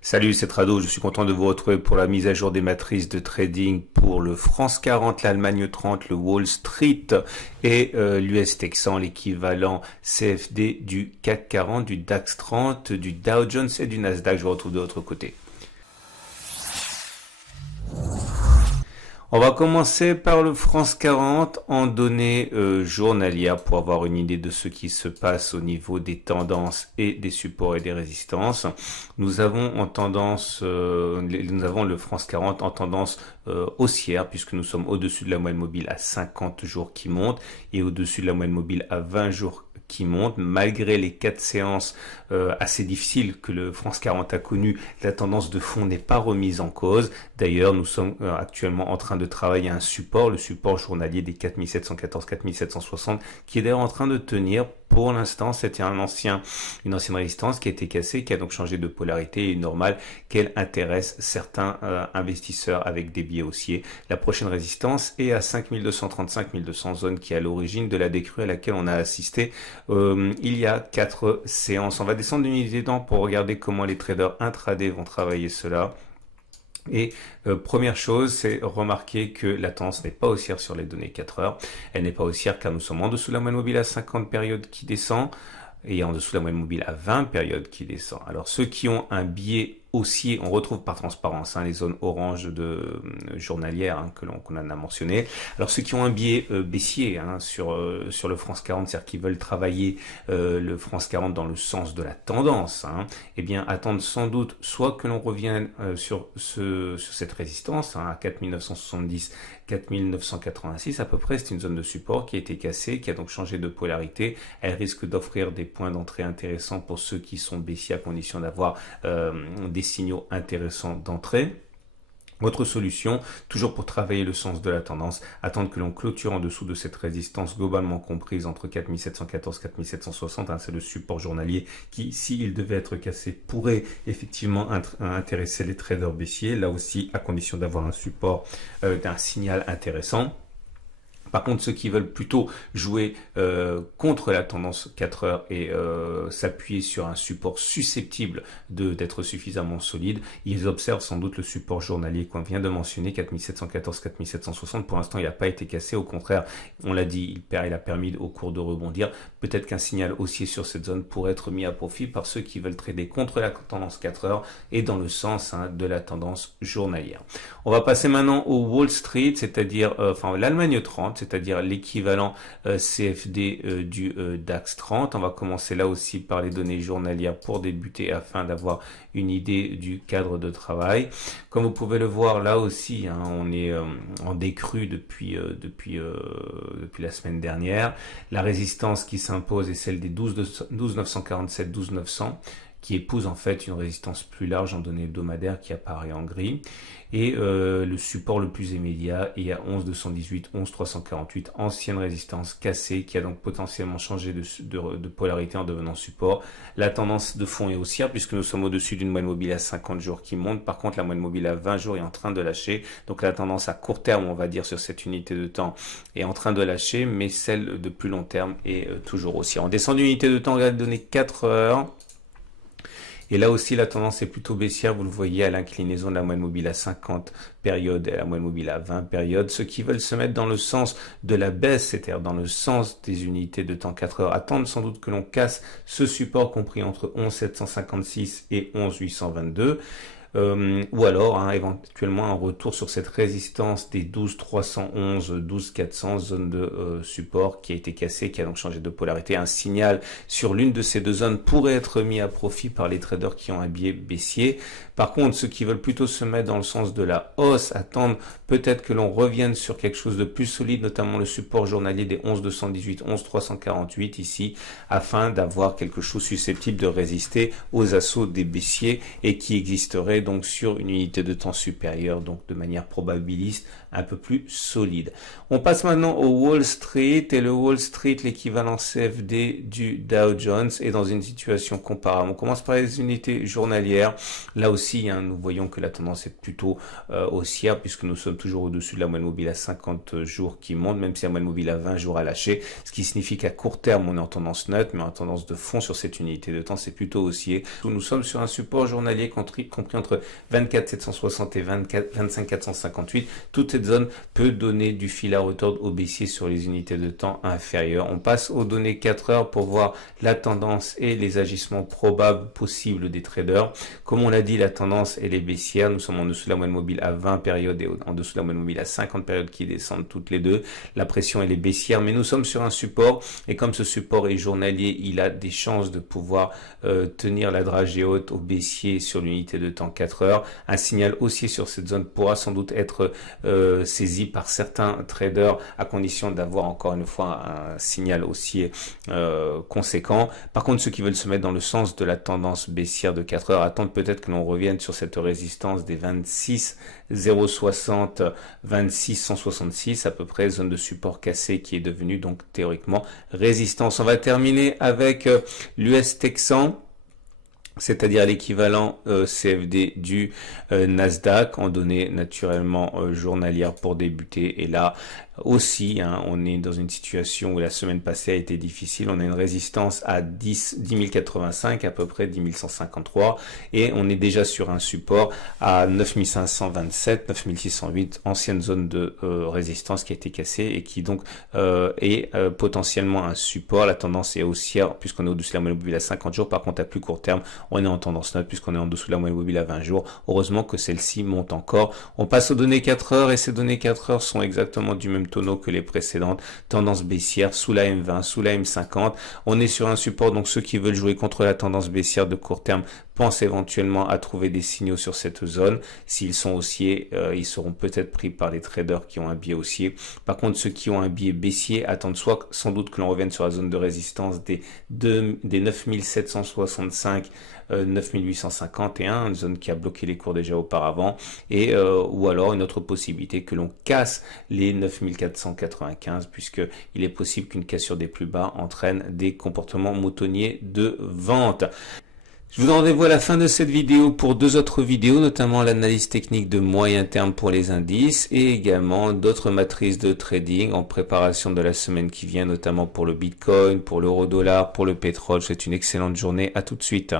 Salut, c'est Trado, je suis content de vous retrouver pour la mise à jour des matrices de trading pour le France 40, l'Allemagne 30, le Wall Street et l'US Texan, l'équivalent CFD du CAC 40, du DAX 30, du Dow Jones et du Nasdaq. Je vous retrouve de l'autre côté. On va commencer par le France 40 en données journalières pour avoir une idée de ce qui se passe au niveau des tendances et des supports et des résistances. Nous avons le France 40 en tendance haussière puisque nous sommes au-dessus de la moyenne mobile à 50 jours qui monte et au-dessus de la moyenne mobile à 20 jours qui monte. Malgré les 4 séances assez difficiles que le France 40 a connues, la tendance de fond n'est pas remise en cause. D'ailleurs, nous sommes actuellement en train de travailler un support, le support journalier des 4714-4760, qui est d'ailleurs en train de tenir. Pour l'instant, c'était une ancienne résistance qui a été cassée, qui a donc changé de polarité et il est normal qu'elle intéresse certains investisseurs avec des biais haussiers. La prochaine résistance est à 5235-1200, zone qui est à l'origine de la décrue à laquelle on a assisté il y a 4 séances. On va descendre d'une unité de temps pour regarder comment les traders intraday vont travailler cela. Et première chose, c'est remarquer que la tendance n'est pas haussière sur les données 4 heures. Elle n'est pas haussière car nous sommes en dessous de la moyenne mobile à 50 périodes qui descend et en dessous de la moyenne mobile à 20 périodes qui descend. Alors ceux qui ont un biais haussier, on retrouve par transparence les zones orange journalières qu'on a mentionné. Alors ceux qui ont un biais baissier sur le France 40, c'est-à-dire qui veulent travailler le France 40 dans le sens de la tendance, eh bien attendent sans doute soit que l'on revienne sur cette résistance à 4970, 4986 à peu près, c'est une zone de support qui a été cassée, qui a donc changé de polarité. Elle risque d'offrir des points d'entrée intéressants pour ceux qui sont baissiers à condition d'avoir des signaux intéressants d'entrée. Votre solution, toujours pour travailler le sens de la tendance, attendre que l'on clôture en dessous de cette résistance globalement comprise entre 4714 et 4760, c'est le support journalier qui, s'il devait être cassé, pourrait effectivement intéresser les traders baissiers, là aussi à condition d'avoir un support d'un signal intéressant. Par contre, ceux qui veulent plutôt jouer contre la tendance 4 heures et s'appuyer sur un support susceptible d'être suffisamment solide, ils observent sans doute le support journalier qu'on vient de mentionner, 4714-4760. Pour l'instant, il n'a pas été cassé. Au contraire, on l'a dit, il a permis au cours de rebondir. Peut-être qu'un signal haussier sur cette zone pourrait être mis à profit par ceux qui veulent trader contre la tendance 4 heures et dans le sens de la tendance journalière. On va passer maintenant au Wall Street, c'est-à-dire l'Allemagne 30. C'est-à-dire l'équivalent CFD du DAX 30. On va commencer là aussi par les données journalières pour débuter afin d'avoir une idée du cadre de travail. Comme vous pouvez le voir là aussi, on est en décrue depuis la semaine dernière. La résistance qui s'impose est celle des 12,947, 12,900 qui épouse en fait une résistance plus large en données hebdomadaires qui apparaît en gris. Et le support le plus immédiat est à 11,218, 11,348, ancienne résistance cassée qui a donc potentiellement changé de polarité en devenant support. La tendance de fond est haussière puisque nous sommes au-dessus d'une moyenne mobile à 50 jours qui monte. Par contre, la moyenne mobile à 20 jours est en train de lâcher. Donc la tendance à court terme, on va dire sur cette unité de temps, est en train de lâcher, mais celle de plus long terme est toujours haussière. On descend d'une unité de temps, on regarde les données 4 heures. Et là aussi, la tendance est plutôt baissière. Vous le voyez à l'inclinaison de la moyenne mobile à 50 périodes et à la moyenne mobile à 20 périodes. Ceux qui veulent se mettre dans le sens de la baisse, c'est-à-dire dans le sens des unités de temps 4 heures, attendent sans doute que l'on casse ce support compris entre 11,756 et 11,822. Ou alors éventuellement un retour sur cette résistance des 12,311, 12,400, zone de support qui a été cassée, qui a donc changé de polarité. Un signal sur l'une de ces deux zones pourrait être mis à profit par les traders qui ont un biais baissier. Par contre, ceux qui veulent plutôt se mettre dans le sens de la hausse, attendent peut-être que l'on revienne sur quelque chose de plus solide, notamment le support journalier des 11,218, 11,348 ici, afin d'avoir quelque chose susceptible de résister aux assauts des baissiers et qui existerait est donc sur une unité de temps supérieure, donc de manière probabiliste un peu plus solide. On passe maintenant au Wall Street, et le Wall Street, l'équivalent CFD du Dow Jones, est dans une situation comparable. On commence par les unités journalières. Là aussi, nous voyons que la tendance est plutôt haussière, puisque nous sommes toujours au-dessus de la moyenne mobile à 50 jours qui monte, même si la moyenne mobile à 20 jours a lâché, ce qui signifie qu'à court terme, on est en tendance neutre, mais en tendance de fond sur cette unité de temps, c'est plutôt haussier. Nous sommes sur un support journalier compris entre 24 760 et 25 458. Toute cette zone peut donner du fil à retordre au baissier sur les unités de temps inférieures. On passe aux données 4 heures pour voir la tendance et les agissements probables possibles des traders. Comme on l'a dit, la tendance elle est baissière. Nous sommes en dessous de la moyenne mobile à 20 périodes et en dessous de la moyenne mobile à 50 périodes qui descendent toutes les deux. La pression elle est baissière, mais nous sommes sur un support, et comme ce support est journalier, il a des chances de pouvoir tenir la dragée haute au baissier sur l'unité de temps 4 heures. Un signal haussier sur cette zone pourra sans doute être saisi par certains traders à condition d'avoir encore une fois un signal haussier conséquent. Par contre, ceux qui veulent se mettre dans le sens de la tendance baissière de 4 heures attendent peut-être que l'on revienne sur cette résistance des 26 060 26 166 à peu près, zone de support cassée qui est devenue donc théoriquement résistance. On va terminer avec l'US Texan, c'est-à-dire l'équivalent CFD du Nasdaq, en données naturellement journalières pour débuter. Et là aussi, on est dans une situation où la semaine passée a été difficile. On a une résistance à 10 085, à peu près 10 153, et on est déjà sur un support à 9527, 9608, ancienne zone de résistance qui a été cassée et qui donc est potentiellement un support. La tendance est haussière puisqu'on est au-dessus de la moyenne mobile à 50 jours. Par contre, à plus court terme, on est en tendance neutre puisqu'on est en dessous de la moyenne mobile à 20 jours. Heureusement que celle-ci monte encore. On passe aux données 4 heures, et ces données 4 heures sont exactement du même tonneau que les précédentes. Tendance baissière sous la M20, sous la M50. On est sur un support, donc ceux qui veulent jouer contre la tendance baissière de court terme pensent éventuellement à trouver des signaux sur cette zone. S'ils sont haussiers, ils seront peut-être pris par les traders qui ont un biais haussier. Par contre, ceux qui ont un biais baissier attendent sans doute que l'on revienne sur la zone de résistance des 9765 9851, une zone qui a bloqué les cours déjà auparavant, et ou alors une autre possibilité que l'on casse les 9495, puisque il est possible qu'une cassure des plus bas entraîne des comportements moutonniers de vente. Je vous donne rendez-vous à la fin de cette vidéo pour 2 autres vidéos, notamment l'analyse technique de moyen terme pour les indices et également d'autres matrices de trading en préparation de la semaine qui vient, notamment pour le Bitcoin, pour l'euro-dollar, pour le pétrole. C'est une excellente journée. À tout de suite.